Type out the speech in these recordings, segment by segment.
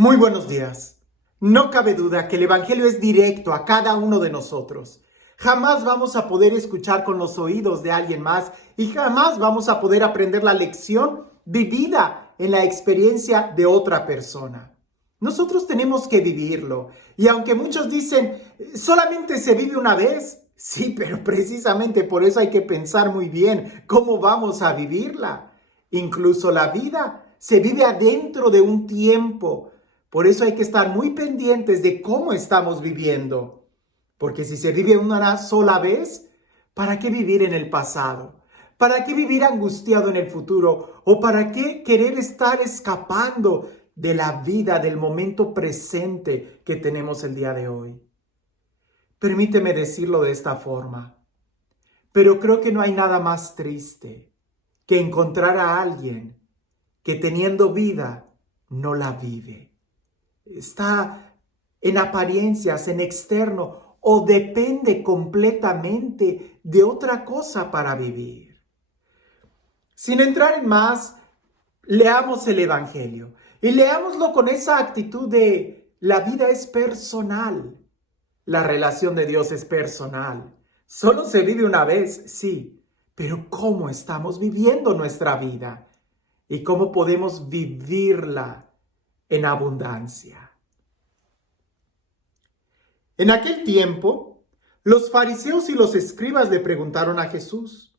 Muy buenos días. No cabe duda que el Evangelio es directo a cada uno de nosotros. Jamás vamos a poder escuchar con los oídos de alguien más y jamás vamos a poder aprender la lección vivida en la experiencia de otra persona. Nosotros tenemos que vivirlo. Y aunque muchos dicen, solamente se vive una vez, sí, pero precisamente por eso hay que pensar muy bien cómo vamos a vivirla. Incluso la vida se vive adentro de un tiempo. Por eso hay que estar muy pendientes de cómo estamos viviendo. Porque si se vive una sola vez, ¿para qué vivir en el pasado? ¿Para qué vivir angustiado en el futuro? ¿O para qué querer estar escapando de la vida, del momento presente que tenemos el día de hoy? Permíteme decirlo de esta forma, pero creo que no hay nada más triste que encontrar a alguien que teniendo vida no la vive. Está en apariencias, en externo, o depende completamente de otra cosa para vivir. Sin entrar en más, leamos el Evangelio y leámoslo con esa actitud de la vida es personal. La relación de Dios es personal. Solo se vive una vez, sí, pero ¿cómo estamos viviendo nuestra vida? ¿Y cómo podemos vivirla en abundancia? En aquel tiempo, los fariseos y los escribas le preguntaron a Jesús: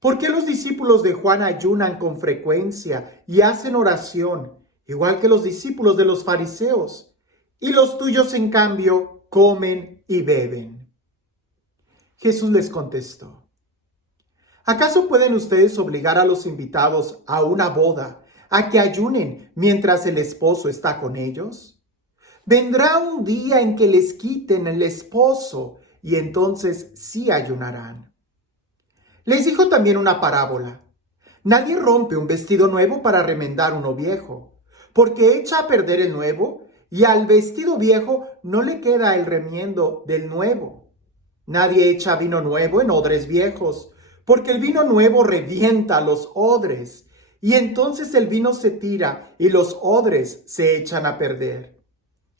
¿por qué los discípulos de Juan ayunan con frecuencia y hacen oración, igual que los discípulos de los fariseos, y los tuyos, en cambio, comen y beben? Jesús les contestó: ¿acaso pueden ustedes obligar a los invitados a una boda a que ayunen mientras el esposo está con ellos? Vendrá un día en que les quiten el esposo y entonces sí ayunarán. Les dijo también una parábola: nadie rompe un vestido nuevo para remendar uno viejo, porque echa a perder el nuevo y al vestido viejo no le queda el remiendo del nuevo. Nadie echa vino nuevo en odres viejos, porque el vino nuevo revienta los odres y entonces el vino se tira y los odres se echan a perder.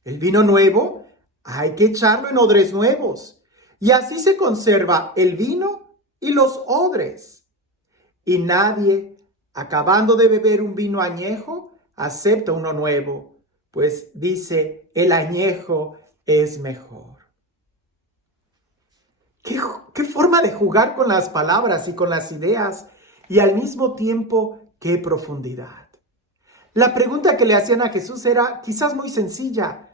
El vino nuevo hay que echarlo en odres nuevos, y así se conserva el vino y los odres. Y nadie, acabando de beber un vino añejo, acepta uno nuevo, pues dice, el añejo es mejor. ¿Qué forma de jugar con las palabras y con las ideas, y al mismo tiempo, qué profundidad? La pregunta que le hacían a Jesús era quizás muy sencilla: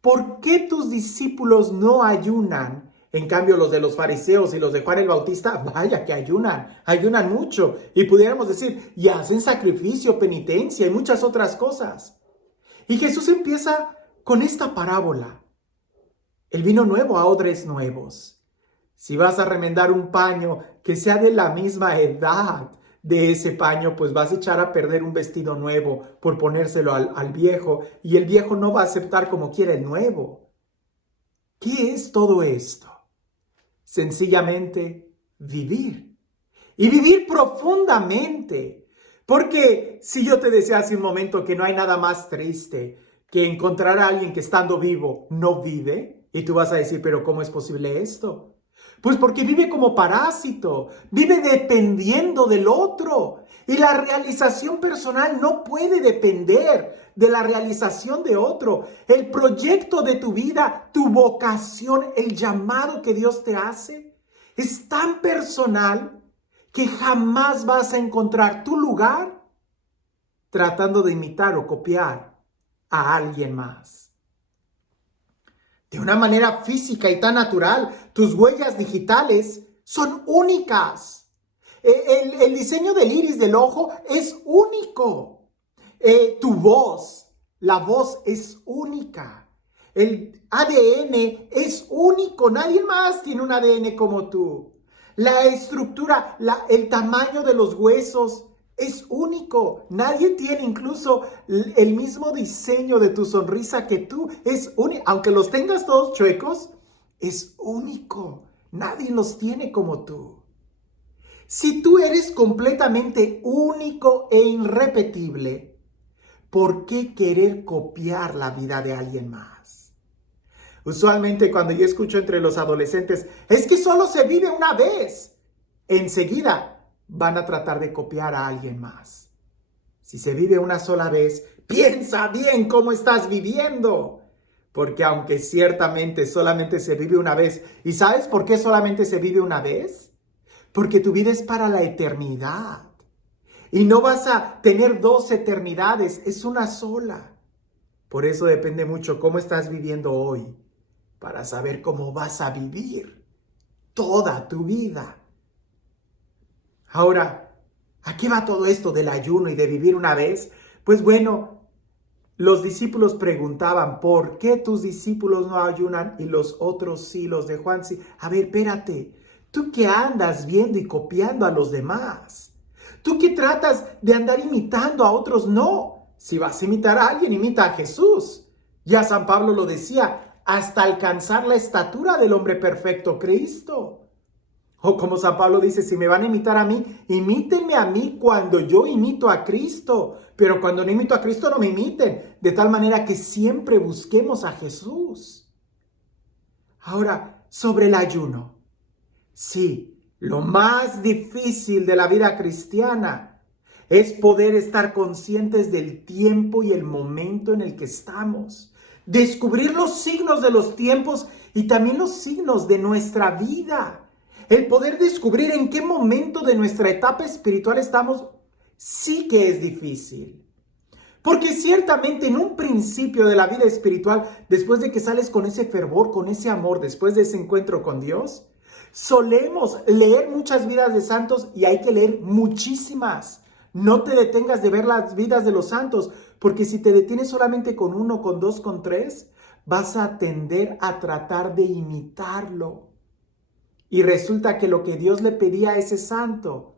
¿por qué tus discípulos no ayunan? En cambio, los de los fariseos y los de Juan el Bautista, vaya que ayunan mucho. Y pudiéramos decir, y hacen sacrificio, penitencia y muchas otras cosas. Y Jesús empieza con esta parábola: el vino nuevo a odres nuevos. Si vas a remendar un paño que sea de la misma edad de ese paño, pues vas a echar a perder un vestido nuevo por ponérselo al viejo, y el viejo no va a aceptar como quiera el nuevo. ¿Qué es todo esto? Sencillamente vivir. Y vivir profundamente. Porque si yo te decía hace un momento que no hay nada más triste que encontrar a alguien que estando vivo no vive, y tú vas a decir, pero ¿cómo es posible esto? Pues porque vive como parásito, vive dependiendo del otro. Y la realización personal no puede depender de la realización de otro. El proyecto de tu vida, tu vocación, el llamado que Dios te hace, es tan personal que jamás vas a encontrar tu lugar tratando de imitar o copiar a alguien más. De una manera física y tan natural, tus huellas digitales son únicas. El diseño del iris del ojo es único. Tu voz, la voz es única. El ADN es único. Nadie más tiene un ADN como tú. La estructura, el tamaño de los huesos es único. Nadie tiene incluso el mismo diseño de tu sonrisa que tú. Es único. Aunque los tengas todos chuecos, es único. Nadie los tiene como tú. Si tú eres completamente único e irrepetible, ¿por qué querer copiar la vida de alguien más? Usualmente cuando yo escucho entre los adolescentes, es que solo se vive una vez, enseguida van a tratar de copiar a alguien más. Si se vive una sola vez, piensa bien cómo estás viviendo. Porque aunque ciertamente solamente se vive una vez, ¿y sabes por qué solamente se vive una vez? Porque tu vida es para la eternidad. Y no vas a tener dos eternidades, es una sola. Por eso depende mucho cómo estás viviendo hoy, para saber cómo vas a vivir toda tu vida. Ahora, ¿a qué va todo esto del ayuno y de vivir una vez? Pues bueno, los discípulos preguntaban, ¿por qué tus discípulos no ayunan y los otros sí, los de Juan sí? A ver, espérate, ¿tú qué andas viendo y copiando a los demás? ¿Tú qué tratas de andar imitando a otros? No, si vas a imitar a alguien, imita a Jesús. Ya San Pablo lo decía, hasta alcanzar la estatura del hombre perfecto, Cristo. O como San Pablo dice, si me van a imitar a mí, imítenme a mí cuando yo imito a Cristo. Pero cuando no imito a Cristo, no me imiten. De tal manera que siempre busquemos a Jesús. Ahora, sobre el ayuno. Sí, lo más difícil de la vida cristiana es poder estar conscientes del tiempo y el momento en el que estamos. Descubrir los signos de los tiempos y también los signos de nuestra vida. El poder descubrir en qué momento de nuestra etapa espiritual estamos, sí que es difícil. Porque ciertamente en un principio de la vida espiritual, después de que sales con ese fervor, con ese amor, después de ese encuentro con Dios, solemos leer muchas vidas de santos y hay que leer muchísimas. No te detengas de ver las vidas de los santos, porque si te detienes solamente con uno, con dos, con tres, vas a tender a tratar de imitarlo. Y resulta que lo que Dios le pedía a ese santo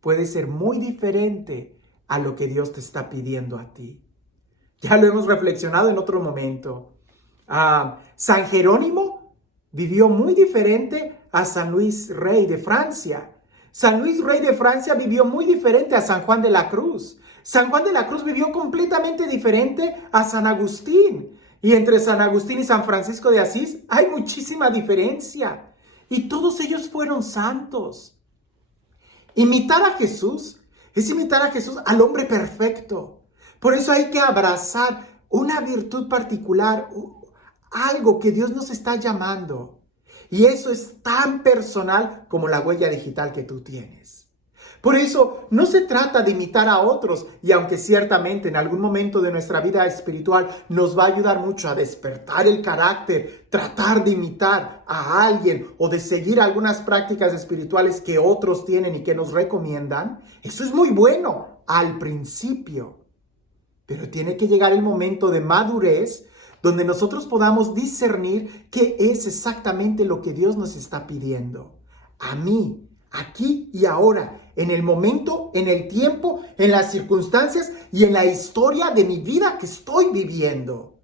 puede ser muy diferente a lo que Dios te está pidiendo a ti. Ya lo hemos reflexionado en otro momento. San Jerónimo vivió muy diferente a San Luis Rey de Francia. San Luis Rey de Francia vivió muy diferente a San Juan de la Cruz. San Juan de la Cruz vivió completamente diferente a San Agustín. Y entre San Agustín y San Francisco de Asís hay muchísima diferencia. Y todos ellos fueron santos. Imitar a Jesús es imitar a Jesús, al hombre perfecto. Por eso hay que abrazar una virtud particular, algo que Dios nos está llamando. Y eso es tan personal como la huella digital que tú tienes. Por eso no se trata de imitar a otros, y aunque ciertamente en algún momento de nuestra vida espiritual nos va a ayudar mucho a despertar el carácter, tratar de imitar a alguien o de seguir algunas prácticas espirituales que otros tienen y que nos recomiendan, eso es muy bueno al principio. Pero tiene que llegar el momento de madurez donde nosotros podamos discernir qué es exactamente lo que Dios nos está pidiendo. A mí, aquí y ahora, en el momento, en el tiempo, en las circunstancias y en la historia de mi vida que estoy viviendo.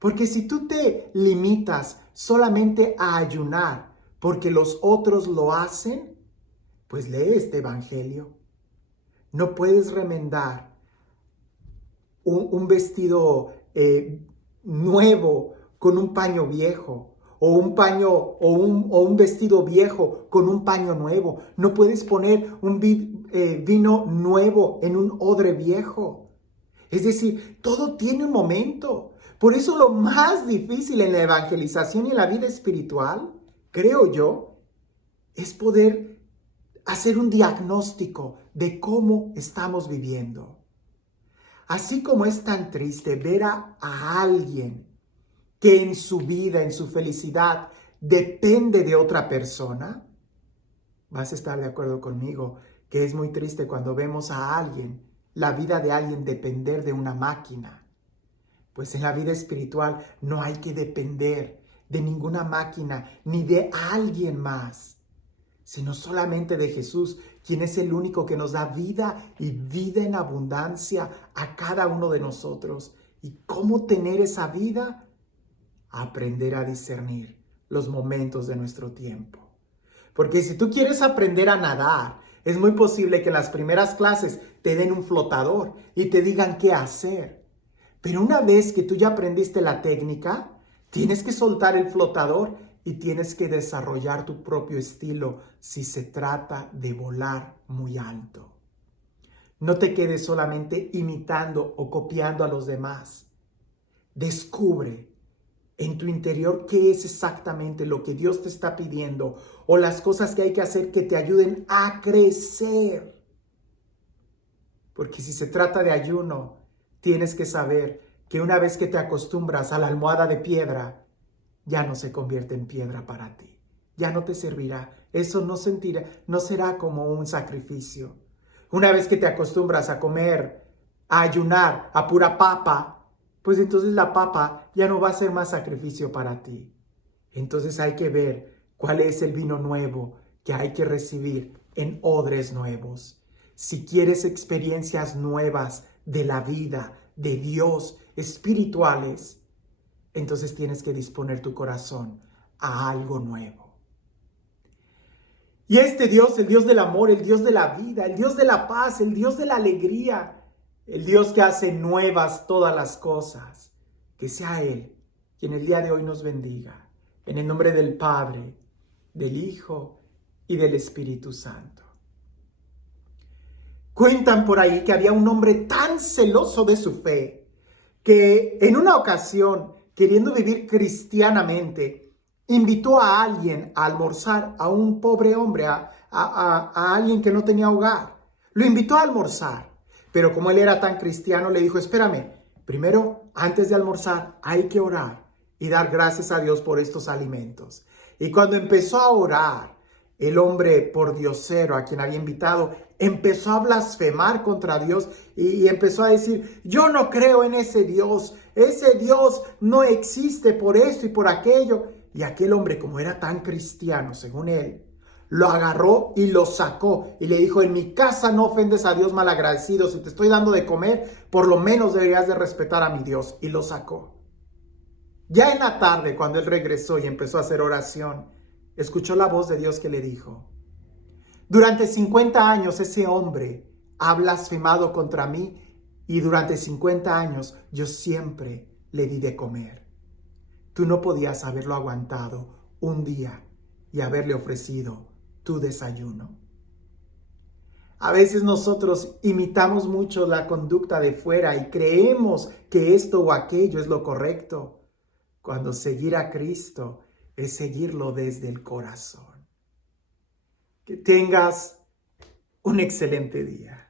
Porque si tú te limitas solamente a ayunar porque los otros lo hacen, pues lee este evangelio. No puedes remendar un vestido nuevo con un paño viejo. O un vestido viejo con un paño nuevo. No puedes poner un vino nuevo en un odre viejo. Es decir, todo tiene un momento. Por eso lo más difícil en la evangelización y en la vida espiritual, creo yo, es poder hacer un diagnóstico de cómo estamos viviendo. Así como es tan triste ver a alguien que en su vida, en su felicidad, depende de otra persona, vas a estar de acuerdo conmigo que es muy triste cuando vemos a alguien, la vida de alguien depender de una máquina. Pues en la vida espiritual no hay que depender de ninguna máquina ni de alguien más, sino solamente de Jesús, quien es el único que nos da vida y vida en abundancia a cada uno de nosotros. ¿Y cómo tener esa vida? Aprender a discernir los momentos de nuestro tiempo. Porque si tú quieres aprender a nadar, Es muy posible que en las primeras clases te den un flotador y te digan qué hacer. Pero una vez que tú ya aprendiste la técnica, tienes que soltar el flotador y tienes que desarrollar tu propio estilo si se trata de volar muy alto. No te quedes solamente imitando o copiando a los demás. Descubre en tu interior qué es exactamente lo que Dios te está pidiendo o las cosas que hay que hacer que te ayuden a crecer. Porque si se trata de ayuno, tienes que saber que una vez que te acostumbras a la almohada de piedra, ya no se convierte en piedra para ti. Ya no te servirá. Eso no será como un sacrificio. Una vez que te acostumbras a comer, a ayunar, a pura papa, pues entonces la papa ya no va a ser más sacrificio para ti. Entonces hay que ver cuál es el vino nuevo que hay que recibir en odres nuevos. Si quieres experiencias nuevas de la vida, de Dios, espirituales, entonces tienes que disponer tu corazón a algo nuevo. Y este Dios, el Dios del amor, el Dios de la vida, el Dios de la paz, el Dios de la alegría, el Dios que hace nuevas todas las cosas, que sea Él quien el día de hoy nos bendiga. En el nombre del Padre, del Hijo y del Espíritu Santo. Cuentan por ahí que había un hombre tan celoso de su fe que en una ocasión, queriendo vivir cristianamente, invitó a alguien a almorzar, a un pobre hombre, a alguien que no tenía hogar. Lo invitó a almorzar, pero como él era tan cristiano, le dijo, espérame, primero, antes de almorzar, hay que orar y dar gracias a Dios por estos alimentos. Y cuando empezó a orar, el hombre pordiosero a quien había invitado empezó a blasfemar contra Dios y empezó a decir, yo no creo en ese Dios no existe por esto y por aquello. Y aquel hombre, como era tan cristiano, según él, lo agarró y lo sacó y le dijo, en mi casa no ofendes a Dios malagradecido, si te estoy dando de comer, por lo menos deberías de respetar a mi Dios. Y lo sacó. Ya en la tarde, cuando él regresó y empezó a hacer oración, escuchó la voz de Dios que le dijo, durante 50 años ese hombre ha blasfemado contra mí y durante 50 años yo siempre le di de comer. Tú no podías haberlo aguantado un día y haberle ofrecido tu desayuno. A veces nosotros imitamos mucho la conducta de fuera y creemos que esto o aquello es lo correcto, cuando seguir a Cristo es seguirlo desde el corazón. Que tengas un excelente día.